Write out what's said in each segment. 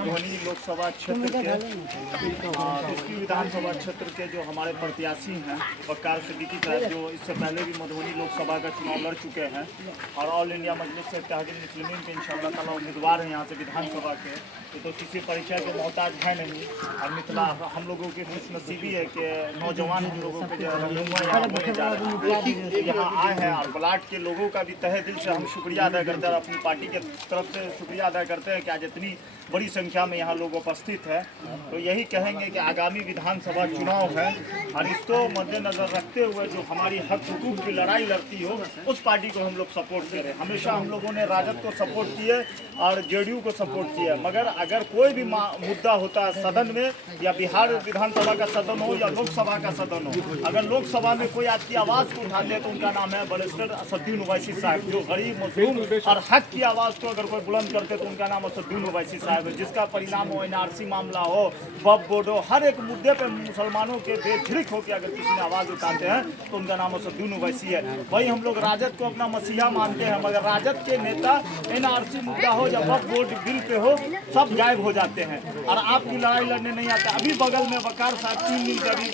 मधुबनी लोकसभा क्षेत्र के इसकी विधानसभा क्षेत्र के जो हमारे प्रत्याशी हैं वकार सिद्दीकी साहब, जो इससे पहले भी मधुबनी लोकसभा का चुनाव लड़ चुके हैं और ऑल इंडिया मजलिस इत्तेहादुल मुस्लिमीन के इंशाअल्लाह ताला उम्मीदवार हैं यहाँ से विधानसभा के। तो किसी परिचय के मोहताज है नहीं और मिथिला हम लोगों की खुशनसीबी है कि नौजवान हम लोगों के जो रहनुमा यहाँ होने जा रहे हैं, यहाँ आए हैं और ब्लाट के लोगों का भी तहे दिल से हम शुक्रिया अदा करते हैं और अपनी पार्टी के तरफ से शुक्रिया अदा करते हैं कि आज इतनी बड़ी संख्या में यहाँ लोग उपस्थित है। तो यही कहेंगे कि आगामी विधानसभा चुनाव है और इसको मद्देनजर रखते हुए जो हमारी हक हुकूक की लड़ाई लड़ती हो उस पार्टी को हम लोग सपोर्ट करें। हमेशा हम लोगों ने राजद को सपोर्ट किए और जेडीयू को सपोर्ट किया, मगर अगर कोई भी मुद्दा होता है सदन में या बिहार विधानसभा का सदन हो या लोकसभा का सदन हो, अगर लोकसभा में कोई आपकी आवाज़ को उठाते हैं तो उनका नाम है बैरिस्टर असदुद्दीन ओवैसी साहब, जो गरीब मजलूम और हक की आवाज़ को अगर कोई बुलंद करते तो उनका नाम असदुद्दीन ओवैसी साहब है। जिसका परिणाम हो एनआरसी मामला हो, वक्फ बोर्ड हो, हर एक मुद्दे पर मुसलमानों के बेझिझक होकर अगर किसी ने आवाज़ उठाते हैं तो उनका नाम असदुद्दीन ओवैसी है। वही हम लोग राजद को अपना मसीहा मानते हैं, मगर राजद के नेता एनआरसी मुद्दा हो या वक्फ बोर्ड बिल पे हो सब गायब हो जाते हैं और आपकी लड़ाई लड़ने नहीं आते। अभी बगल में वकार साहब 3 दिन के अभी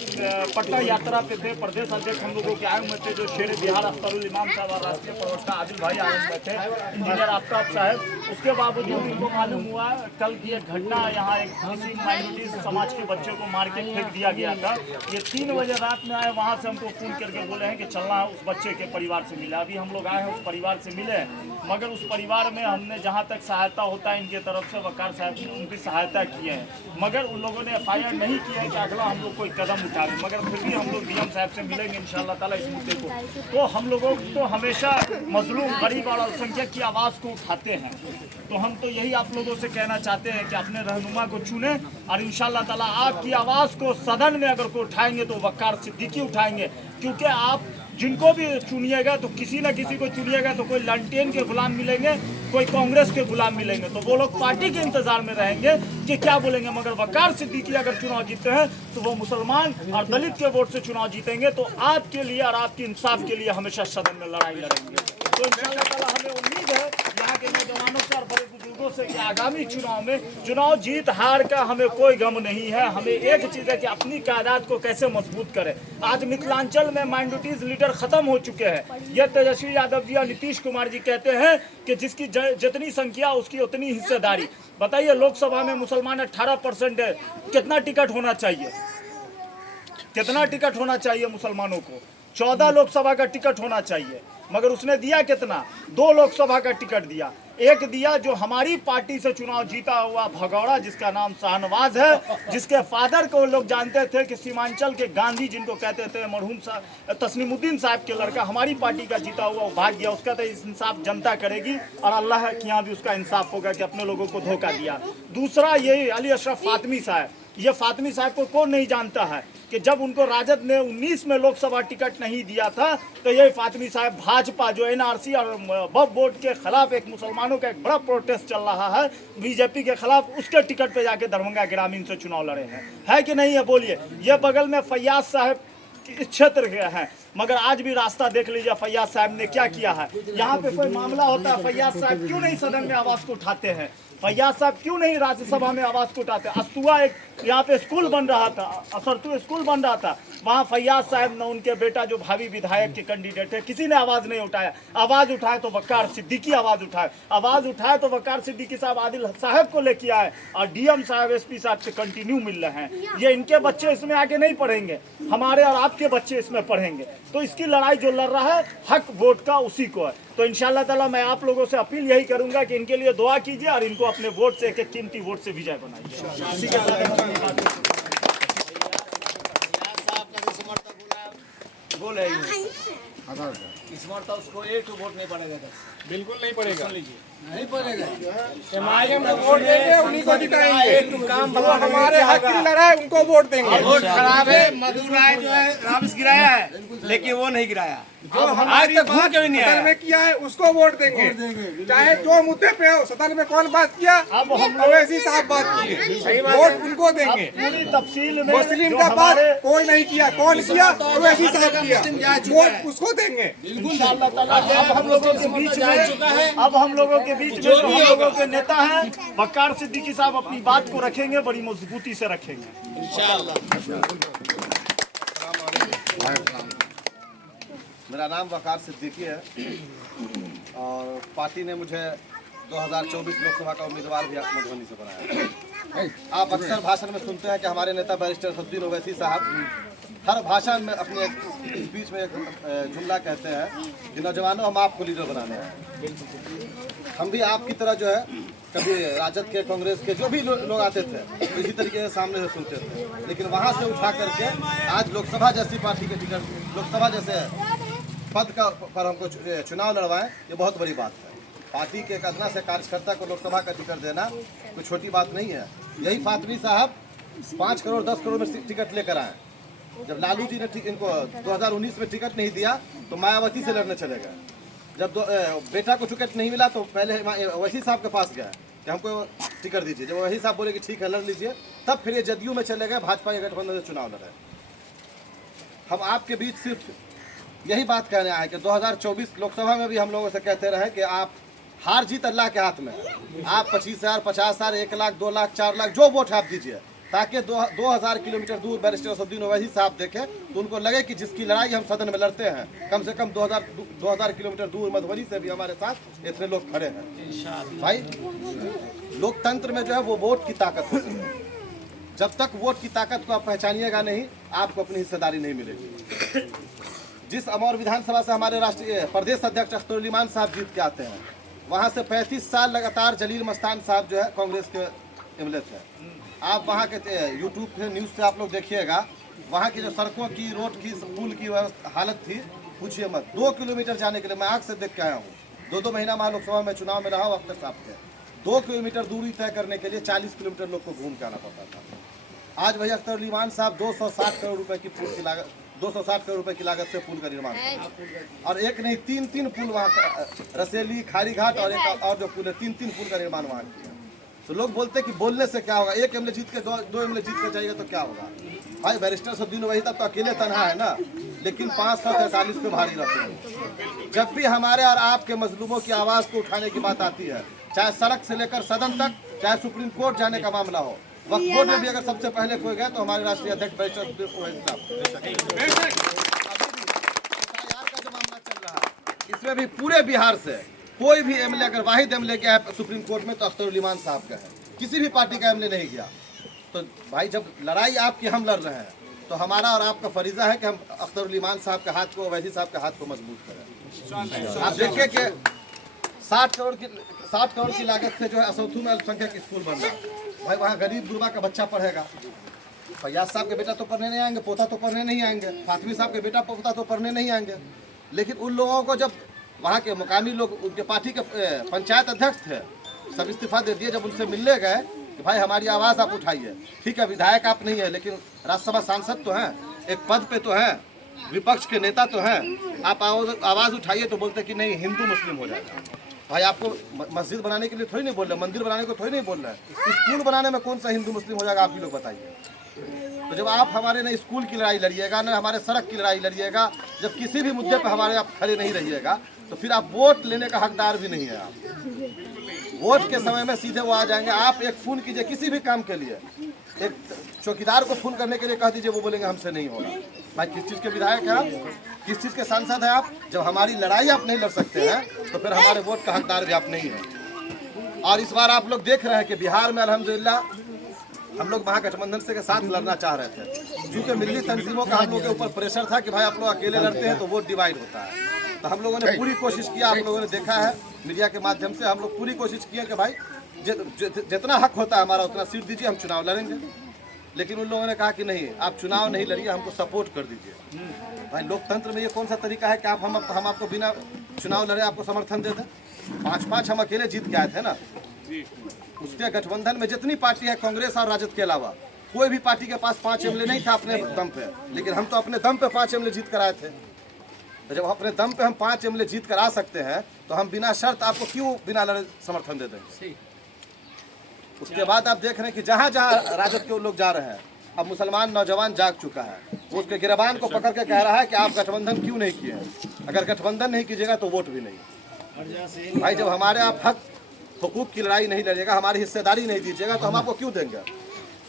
पटना यात्रा पे थे, प्रदेश अध्यक्ष हम लोगों के आए हुए थे, जो शेर बिहार अख्तरुल इमाम साहब और राष्ट्रीय प्रवक्ता आदिल भाई आए हुए थे, इंजीनियर आफ्ताब साहब। उसके बावजूद इनको मालूम हुआ कल की एक घटना, यहाँ एक किसी माइनॉरिटी समाज के बच्चे को मार के फेंक दिया गया था। ये 3 बजे रात में आए, वहाँ से हमको फोन करके बोले हैं कि चलना उस बच्चे के परिवार से मिला। अभी हम लोग आए हैं, उस परिवार से मिले, मगर उस परिवार में हमने जहाँ तक सहायता होता है इनके तरफ से वकार साहब ने उनकी सहायता की है, मगर उन लोगों ने FIR नहीं किया है कि अगला हम लोग कोई कदम उठाएं। मगर फिर भी हम लोग DM साहब से मिलेंगे इंशाअल्लाह ताला इस मुद्दे को। तो हम लोगों तो हमेशा मजलूम गरीब और अल्पसंख्यक की आवाज़ को उठाते हैं, तो हम तो यही आप लोगों से कहना चाहते हैं कि अपने रहनुमा को चुने और इंशाअल्लाह ताला आपकी आवाज़ को सदन में अगर कोई उठाएंगे तो वकार सिद्दीकी उठाएंगे। क्योंकि आप जिनको भी चुनिएगा तो किसी न किसी को चुनिएगा तो कोई लालटेन के गुलाम मिलेंगे, कोई कांग्रेस के गुलाम मिलेंगे, तो वो लोग पार्टी के इंतजार में रहेंगे कि क्या बोलेंगे। मगर वकार सिद्दीकी अगर चुनाव जीतते हैं तो वो मुसलमान और दलित के वोट से चुनाव जीतेंगे, तो आपके लिए और आपके इंसाफ के लिए हमेशा सदन में लड़ाई लड़ेंगे। तो इंशाअल्लाह ताला हमें उम्मीद है यहाँ के नौजवानों से और बड़े बुजुर्गों से कि आगामी चुनाव में चुनाव जीत हार का हमें कोई गम नहीं है। हमें एक चीज़ है कि अपनी कायदात को कैसे मजबूत करें। आज मिथिलांचल में माइनॉरिटीज लीडर खत्म हो चुके हैं। ये तेजस्वी यादव जी और नीतीश कुमार जी कहते हैं कि जिसकी जितनी संख्या उसकी उतनी हिस्सेदारी। बताइए, लोकसभा में मुसलमान 18% है, कितना टिकट होना चाहिए? कितना टिकट होना चाहिए मुसलमानों को? 14 लोकसभा का टिकट होना चाहिए, मगर उसने दिया कितना? 2 लोकसभा का टिकट दिया। एक दिया जो हमारी पार्टी से चुनाव जीता हुआ भगौड़ा, जिसका नाम शाहनवाज है, जिसके फादर को लोग जानते थे कि सीमांचल के गांधी जिनको कहते थे, मरहूम तस्नीमुद्दीन साहब के लड़का, हमारी पार्टी का जीता हुआ वो भाग गया। उसका तो इंसाफ जनता करेगी और अल्लाह के यहाँ भी उसका इंसाफ होगा कि अपने लोगों को धोखा दिया। दूसरा यही अली अशरफ फातमी साहब, ये फातमी साहब को कौन नहीं जानता है कि जब उनको राजद ने 19 में लोकसभा टिकट नहीं दिया था तो ये फातमी साहब भाजपा जो एनआरसी और वक्फ बोर्ड के खिलाफ एक मुसलमानों का एक बड़ा प्रोटेस्ट चल रहा है बीजेपी के खिलाफ, उसके टिकट पे जाके दरभंगा ग्रामीण से चुनाव लड़े हैं। है कि नहीं है? बोलिए। ये बगल में फैयाज साहब इस क्षेत्र के हैं, मगर आज भी रास्ता देख लीजिए फैयाज साहब ने क्या किया है। यहाँ पे कोई मामला होता है, फैयाज साहब क्यों नहीं सदन में आवाज़ को उठाते हैं? फैयाज साहब क्यों नहीं राज्यसभा में आवाज़ को उठाते? अस्तुआ एक यहाँ पे स्कूल बन रहा था, असरतु स्कूल बन रहा था, वहाँ फैयाज साहब न उनके बेटा जो भावी विधायक के कैंडिडेट है, किसी ने आवाज़ नहीं उठाया। आवाज़ उठाए तो वकार सिद्दीकी आवाज़ उठाए, आवाज़ उठाए तो वकार सिद्दीकी साहब आदिल साहब को लेके आए और DM साहब SP साहब से कंटिन्यू मिल रहे हैं। ये इनके बच्चे इसमें आगे नहीं पढ़ेंगे, हमारे और आपके बच्चे इसमें पढ़ेंगे। तो इसकी लड़ाई जो लड़ रहा है हक वोट का उसी को है। तो इंशाअल्लाह ताला मैं आप लोगों से अपील यही करूंगा कि इनके लिए दुआ कीजिए और इनको अपने वोट से एक कीमती वोट से विजय बनाइए। इसी के साथ बोल है इस बार तो उसको 1 वोट नहीं पड़ेगा। बिल्कुल नहीं पड़ेगा, नहीं पड़ेगा। MIM में वोट देंगे, उन्हीं को जिताएंगे। जो हमारे हक की लड़ाई उनको वोट देंगे। वोट खराब है, मधु राय जो है राबिस गिराया है, लेकिन वो नहीं गिराया। जो हमारी बात सदन में किया है उसको वोट देंगे, चाहे जो मुद्दे पे हो सदन में कौन बात किया, अब हम अवैसी साहब बात किए, वोट उनको देंगे। पूरी तफसील में मुस्लिम जो का बात हमारे कोई नहीं किया, कौन किया, अवैसी साहब किया, वोट उसको देंगे। इंशाअल्लाह ताला अब हम लोगों के बीच में अब हम लोगों के बीच में जो हम लोगों के नेता हैं वकार सिद्दीकी साहब अपनी बात को रखेंगे, बड़ी मजबूती से रखेंगे इंशाअल्लाह। मेरा नाम वकार सिद्दीकी है और पार्टी ने मुझे 2024 लोकसभा का उम्मीदवार भी मधुबनी से बनाया। आप अक्सर भाषण में सुनते हैं कि हमारे नेता बैरिस्टर सफदुद्दीन ओवैसी साहब हर भाषण में अपने स्पीच में एक जुमला कहते हैं कि नौजवानों हम आपको लीडर बनाने हैं। हम भी आपकी तरह जो है कभी राजद के, कांग्रेस के जो भी लोग आते थे तो इसी तरीके से सामने से सुनते थे, लेकिन वहाँ से उठा करके आज लोकसभा जैसी पार्टी के टिकट, लोकसभा जैसे पद का पर हमको चुनाव लड़वाएं, ये बहुत बड़ी बात है। पार्टी के कदना से कार्यकर्ता को लोकसभा का टिकट देना कोई छोटी बात नहीं है। यही फातमी साहब 5 करोड़ 10 करोड़ में टिकट लेकर आए। जब लालू जी ने इनको 2019 में टिकट नहीं दिया तो मायावती से लड़ने चले गए। जब बेटा को टिकट नहीं मिला तो पहले ओवैसी साहब के पास गया कि हमको टिकट दीजिए। जब वही साहब बोले कि ठीक है लड़ लीजिए, तब फिर ये जदयू में चले गए, भाजपा के गठबंधन से चुनाव लड़े। हम आपके बीच सिर्फ यही बात कहने आए कि 2024 लोकसभा में भी हम लोगों से कहते रहे कि आप हार जीत अल्लाह के हाथ में, आप 25,000, 50,000, 1 लाख, 2 लाख, 4 लाख जो वोट आप दीजिए, ताकि 2000 किलोमीटर दूर बैरिस्टर सफदुद्दीन ओवैसी साहब देखें तो उनको लगे कि जिसकी लड़ाई हम सदन में लड़ते हैं, कम से कम 2000 किलोमीटर दूर मधुबनी से भी हमारे साथ इतने लोग खड़े हैं। भाई लोकतंत्र में जो है वो वोट की ताकत होती है। जब तक वोट की ताकत को आप पहचानिएगा नहीं, आपको अपनी हिस्सेदारी नहीं मिलेगी। जिस अमौर विधानसभा से हमारे राष्ट्रीय प्रदेश अध्यक्ष अख्तरुल इमान साहब जीत के आते हैं, वहाँ से 35 साल लगातार जलील मस्तान साहब जो है कांग्रेस के एमएलए थे। आप वहाँ के यूट्यूब पे न्यूज़ से आप लोग देखिएगा, वहाँ की जो सड़कों की, रोड की, पुल की हालत थी पूछिए मत। 2 किलोमीटर जाने के लिए मैं आँख से देख के आया हूँ। 2 महीना वहाँ लोकसभा में चुनाव में रहा हूँ अख्तर साहब के। 2 किलोमीटर दूरी तय करने के लिए 40 किलोमीटर लोग को घूम के आना पड़ता था। आज वही अख्तरुल इमान साहब 260 करोड़ रुपए की पुल की लागत, 260 करोड़ रुपए की लागत से पुल का निर्माण किया। और एक नहीं 3 पुल वहाँ, रसेली, खारी घाट और एक और जो पुल है, 3 पुल का निर्माण वहाँ किया। तो लोग बोलते हैं कि बोलने से क्या होगा, एक एमएलए जीत के 2 एमएलए जीत के जाइएगा तो क्या होगा। भाई बैरिस्टर सफदुद्दीन ओवैसी तो अकेले तनहा है ना, लेकिन 543 पे भारी रहते हैं। जब भी हमारे और आपके मजलूमों की आवाज़ को उठाने की बात आती है, चाहे सड़क से लेकर सदन तक, चाहे सुप्रीम कोर्ट जाने का मामला हो, वक्फ बोर्ड में भी अगर सबसे पहले कोई गए तो हमारे राष्ट्रीय अध्यक्ष बैरिस्टर सफदुद्दीन ओवैसी साहब। का जो मामला चल रहा है इसमें भी पूरे बिहार से कोई भी एमएलए अगर वाहिद एमएलए गया है सुप्रीम कोर्ट में तो अख्तरुल इमान साहब का है, किसी भी पार्टी का एमएलए नहीं गया। तो भाई जब लड़ाई आपकी हम लड़ रहे हैं तो हमारा और आपका फरीजा है कि हम अख्तरुल इमान साहब के हाथ को, ओवैसी साहब के हाथ को मजबूत करें। आप देखिए कि 60 करोड़ की लागत से जो है असौथू में अल्पसंख्यक स्कूल बन रहा है। भाई वहाँ गरीब गुरबा का बच्चा पढ़ेगा। फैयाज साहब के बेटा तो पढ़ने नहीं आएंगे, पोता तो पढ़ने नहीं आएंगे, फातमी साहब के बेटा पोता तो पढ़ने नहीं आएंगे। लेकिन उन लोगों को जब वहाँ के मुकामी लोग, उनके पार्टी के पंचायत अध्यक्ष थे, सब इस्तीफा दे दिए। जब उनसे मिलने गए कि भाई हमारी आवाज़ आप उठाइए, ठीक है विधायक आप नहीं है लेकिन राज्यसभा सांसद तो हैं, एक पद पे तो हैं, विपक्ष के नेता तो हैं, आप आवाज़ उठाइए, तो बोलते कि नहीं हिंदू मुस्लिम हो जाएगा। भाई आपको मस्जिद बनाने के लिए थोड़ी नहीं बोल रहे, मंदिर बनाने को थोड़ी नहीं बोल रहे हैं, स्कूल बनाने में कौन सा हिंदू मुस्लिम हो जाएगा, आप ही लोग बताइए। तो जब आप हमारे न स्कूल की लड़ाई लड़िएगा, न हमारे सड़क की लड़ाई लड़िएगा, जब किसी भी मुद्दे पर हमारे आप खड़े नहीं रहिएगा, तो फिर आप वोट लेने का हकदार भी नहीं है। आप वोट के समय में सीधे वो आ जाएंगे। आप एक फ़ोन कीजिए किसी भी काम के लिए, एक चौकीदार को फ़ोन करने के लिए कह दीजिए, वो बोलेंगे हमसे नहीं होगा। भाई किस चीज़ के विधायक हैं आप, किस चीज़ के सांसद हैं आप? जब हमारी लड़ाई आप नहीं लड़ सकते हैं तो फिर हमारे वोट का हकदार भी आप नहीं है। और इस बार आप लोग देख रहे हैं कि बिहार में अल्हम्दुलिल्लाह हम लोग महागठबंधन से के साथ लड़ना चाह रहे थे, क्योंकि मिली तंजीमों का हम लोग के ऊपर प्रेशर था कि भाई आप लोग अकेले लड़ते हैं तो वोट डिवाइड होता है। तो हम लोगों ने पूरी कोशिश किया, आप लोगों ने देखा है मीडिया के माध्यम से, हम लोग पूरी कोशिश किए कि भाई जितना हक होता है हमारा उतना सीट दीजिए, हम चुनाव लड़ेंगे। लेकिन उन लोगों ने कहा कि नहीं आप चुनाव नहीं लड़िए, हमको सपोर्ट कर दीजिए। भाई लोकतंत्र में ये कौन सा तरीका है कि आप हम आपको बिना चुनाव लड़े आपको समर्थन दे दें? 5-5 हम अकेले जीत के आए थे ना। उसके गठबंधन में जितनी पार्टी है कांग्रेस और राजद के अलावा कोई भी पार्टी के पास 5 एमएलए नहीं था अपने दम पे, लेकिन हम तो अपने दम पे 5 एमएलए जीत कर आए थे। तो जब अपने दम पे हम 5 एमएलए जीत कर आ सकते हैं तो हम बिना शर्त आपको क्यों बिना लड़े समर्थन दे देंगे। उसके बाद आप देख रहे हैं कि जहाँ जहाँ राजद के लोग जा रहे हैं, अब मुसलमान नौजवान जाग चुका है, वो उसके गिरबान को पकड़ के कह रहा है कि आप गठबंधन क्यों नहीं किए हैं, अगर गठबंधन नहीं कीजिएगा तो वोट भी नहीं। भाई जब हमारे आप हक हुकूक की लड़ाई नहीं लड़िएगा, हमारी हिस्सेदारी नहीं दीजिएगा तो हम आपको क्यों देंगे।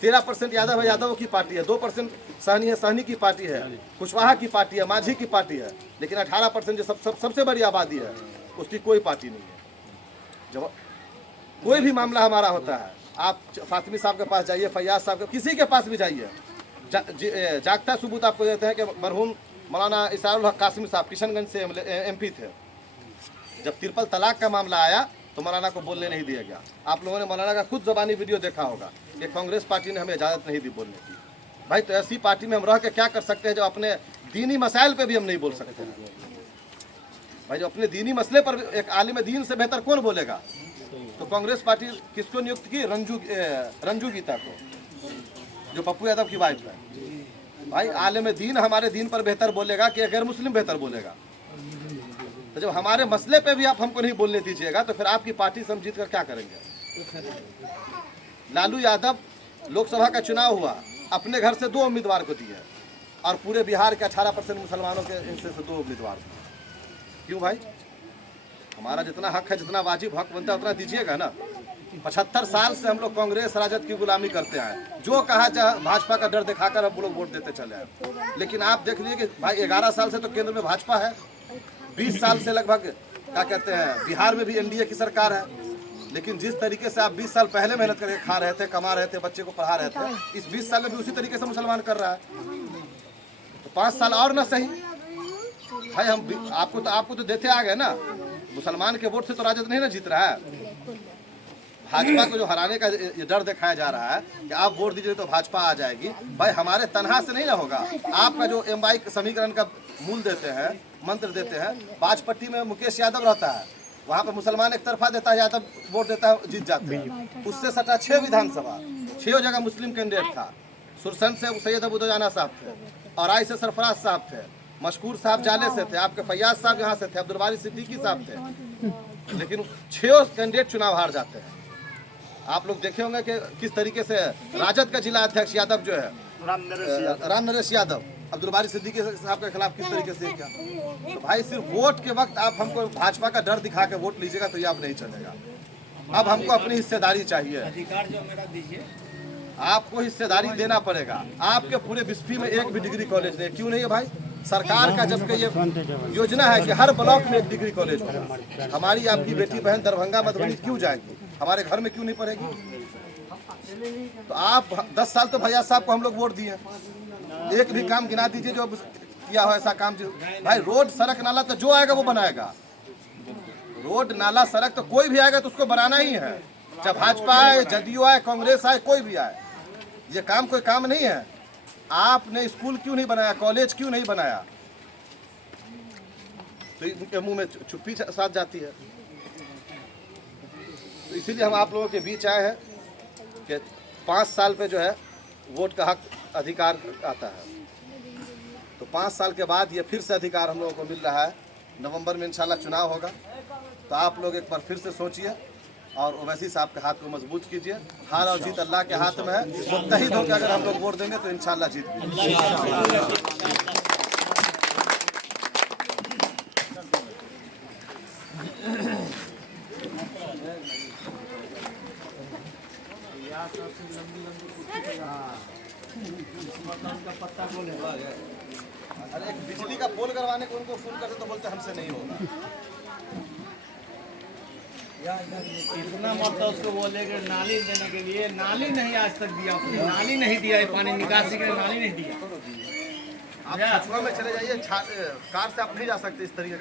13% यादव है, यादव की पार्टी है, 2% सहनी है, सहनी की पार्टी है, कुशवाहा की पार्टी है, माझी की पार्टी है, लेकिन 18% जो सबसे बड़ी आबादी है उसकी कोई पार्टी नहीं है। जब कोई भी मामला हमारा होता है, आप फातिमी साहब के पास जाइए, फैयाज साहब के, किसी के पास भी जाइए, जागता सबूत आपको देते हैं कि मरहूम मौलाना इसारुल हक कासिमी साहब किशनगंज से MP थे। जब ट्रिपल तलाक का मामला आया तो मौलाना को बोलने नहीं दिया गया। आप लोगों ने मौलाना का खुद ज़बानी वीडियो देखा होगा कि कांग्रेस पार्टी ने हमें इजाज़त नहीं दी बोलने की। भाई तो ऐसी पार्टी में हम रह के क्या कर सकते हैं जब अपने दीनी मसाइल पे भी हम नहीं बोल सकते हैं। भाई जो अपने दीनी मसले पर एक आलिम दीन से बेहतर कौन बोलेगा। तो कांग्रेस पार्टी किसको नियुक्त की, रंजू गीता को, जो पप्पू यादव की वाइफ है। भाई आलिम दीन हमारे दीन पर बेहतर बोलेगा कि गैर मुस्लिम बेहतर बोलेगा। तो जब हमारे मसले पे भी आप हमको नहीं बोलने दीजिएगा तो फिर आपकी पार्टी से हम जीत कर क्या करेंगे। लालू यादव लोकसभा का चुनाव हुआ, अपने घर से 2 उम्मीदवार को दिए और पूरे बिहार के 18% मुसलमानों के हिस्से से 2 उम्मीदवार दिए। क्यों भाई, हमारा जितना हक है, जितना वाजिब हक बनता है उतना दीजिएगा ना। 75 साल से हम लोग कांग्रेस राजद की गुलामी करते हैं, जो कहा चाहे भाजपा का डर दिखाकर हम लोग वोट देते चले आए। लेकिन आप देख लीजिए कि भाई 11 साल से तो केंद्र में भाजपा है, 20 साल से लगभग क्या कहते हैं बिहार में भी NDA की सरकार है। लेकिन जिस तरीके से आप 20 साल पहले मेहनत करके खा रहे थे, कमा रहे थे, बच्चे को पढ़ा रहे थे, इस 20 साल में भी उसी तरीके से मुसलमान कर रहा है। तो 5 साल और ना सही भाई, हम आपको तो देते आ गए ना। मुसलमान के वोट से तो राजद नहीं ना जीत रहा है। भाजपा को जो हराने का ये डर दिखाया जा रहा है कि आप वोट दीजिए तो भाजपा आ जाएगी। भाई हमारे तनहा से नहीं ना होगा। आपका जो MY समीकरण का मूल देते हैं, मंत्र देते हैं, बाजपट्टी में मुकेश यादव रहता है, वहाँ पर मुसलमान एक तरफा देता है, यादव वोट देता है, जीत जाते हैं। उससे सटा 6 विधानसभा, 6 जगह मुस्लिम कैंडिडेट था। सुरसन से सैयद अबूदजाना साहब थे, और आई से सरफराज साहब थे, मशकूर साहब जाले से थे, आपके फैयाज साहब यहाँ से थे, अब्दुल बारी सिद्दीकी साहब थे। लेकिन 6 कैंडिडेट चुनाव हार जाते हैं। आप लोग देखे होंगे कि किस तरीके से राजद का जिला अध्यक्ष यादव जो है राम नरेश यादव अब्दुल बारी सिद्दीकी साहब के खिलाफ किस तरीके से किया। तो भाई सिर्फ वोट के वक्त आप हमको भाजपा का डर दिखा के वोट लीजिएगा तो ये अब नहीं चलेगा। अब हमको अपनी हिस्सेदारी चाहिए, अधिकार जो मेरा दीजिए। आपको हिस्सेदारी देना पड़ेगा। आपके पूरे बिस्फी में एक भी डिग्री कॉलेज नहीं, क्यों नहीं है भाई। सरकार का जबकि ये योजना है कि हर ब्लॉक में 1 डिग्री कॉलेज होगा, हमारी आपकी बेटी बहन दरभंगा मधुबनी क्यों जाएगी, हमारे घर में क्यों नहीं पढ़ेगी। तो आप 10 साल तो भैया साहब को हम लोग वोट दिए, एक भी काम गिना दीजिए जो किया हो ऐसा काम। जो भाई रोड सड़क नाला तो जो आएगा वो बनाएगा। रोड नाला सड़क तो कोई भी आएगा तो उसको बनाना ही है, चाहे भाजपा आए, जदयू आए, कांग्रेस आए, कोई भी आए। ये काम कोई काम नहीं है। आपने स्कूल क्यों नहीं बनाया, कॉलेज क्यों नहीं बनाया, तो इनके मुंह में छुप्पी साथ जाती है। तो इसीलिए हम आप लोगों के बीच आए हैं कि 5 साल पे जो है वोट का हक अधिकार आता है। तो 5 साल के बाद ये फिर से अधिकार हम लोगों को मिल रहा है। नवंबर में इंशाल्लाह चुनाव होगा, तो आप लोग एक बार फिर से सोचिए और ओवैसी साहब के हाथ को मजबूत कीजिए। हार और जीत अल्लाह के हाथ में है। मुत्तहिद होकर अगर हम लोग वोट देंगे तो इंशाल्लाह जीत अरे एक बिजली का पोल करवाने को उनको फोन करते तो बोलते हमसे नहीं होगा। इतना मतलब उसको बोले कि नाली देने के लिए, नाली नहीं आज तक दिया, नाली नहीं दिया, पानी निकासी के नाली नहीं दिया। आप छुआ में चले जाइए, कार से आप नहीं जा सकते इस तरीके